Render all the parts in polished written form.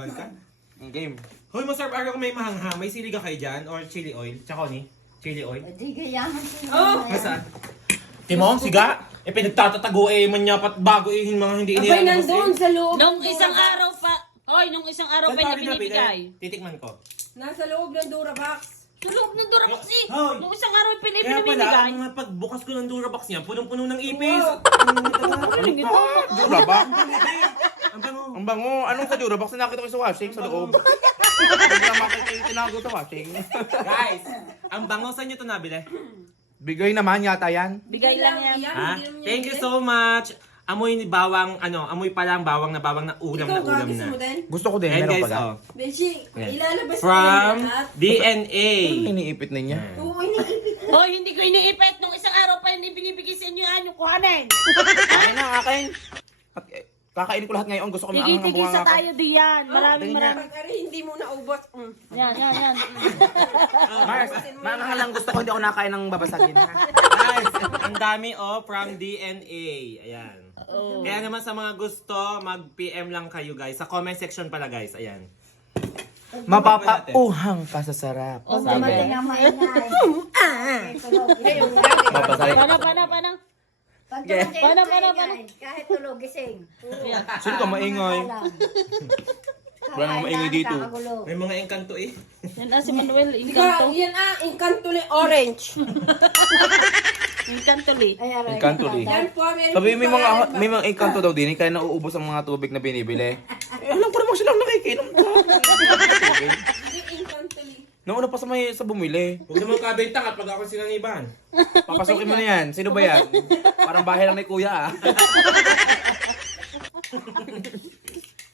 Laban ka. Game. Hoy, masarap araw kung may mahanghang. May siliga kayo dyan? Or chili oil? Tsaka ni? Chili oil? Di kayaman sila. Oh! Nasaan? Timong, siga? Eh, pinagtatatago manyapat bago yung mga hindi Abay, nandun sa loob. Nung isang araw pa, hoy, nung isang araw pa niya binibigay. Titikman ko. Nasa loob ng Durabox. Sa loob ng Durabox eh. Hoy! Nung isang araw pa niya Kaya pala, binibigay. ang pagbukas ko ng Durabox niya, punong-puno ng ipis. Durabox? Ang bango. Ang bango. Anong sa Durabox na nakita ko sa washing sa loob? Bigla makita yung tinago sa washing. Guys, ang bango sa inyo ito nabili. Bigay naman yata yan. Bigay lang yan. Ha? Thank you so much. Amoy ni bawang, amoy pa lang bawang na ulam Ikaw, na. gusto mo din? Gusto ko din. And Meron guys, pala. oh. Beshi, Yan. ilalabas ko From yung lahat. DNA. Iniipit na niya. Oo, iniipit. Hoy, hindi ko iniipit. Nung isang araw pa hindi binibigay sa inyo yan yung kuhanin. Akin na, akin. At, kakainin ko lahat ngayon. Gusto ko maanghang ang Tigil-tigil bunga sa nga. tayo diyan. Maraming ganyan. maraming. Pag hindi mo naubos. Yan, yan, yan. Mars, maanghang lang gusto ko. Hindi ako nakain ng babasagin. Ha? Guys, ang dami from DNA. Ayan. Oh. Kaya naman sa mga gusto, mag-PM lang kayo guys. Sa comment section pala guys. Ayan. Mapapauhang ka sa sarap. Huwag Sabi. dumating ang maingay. Mapasarap. Paano? Pag Yeah. dumating Paano, ang paano, maingay, kahit tulog gising. Sino ka maingay? Wala namang maingay dito. May mga engkanto eh. Yan si Manuel. Ikaw, yan Encanto ni Orange. Encanto li. Encanto li. Yan po, Sabi may mga engkanto daw din, kaya nauubos ang mga tubig na binibili. Alam ko naman silang nakikinom ka. Encanto li. Nauna pa sa bumili. Huwag naman kabenta at pag ako sinangiban. Papasukin mo na yan. Sino ba yan? Parang bahay lang ni kuya ah.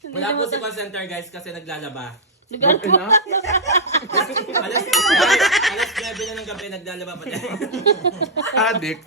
Wala po si call center guys kasi naglalaba. Lugar po. Alas 9 na ng gabi naglalaba pa din. Adik.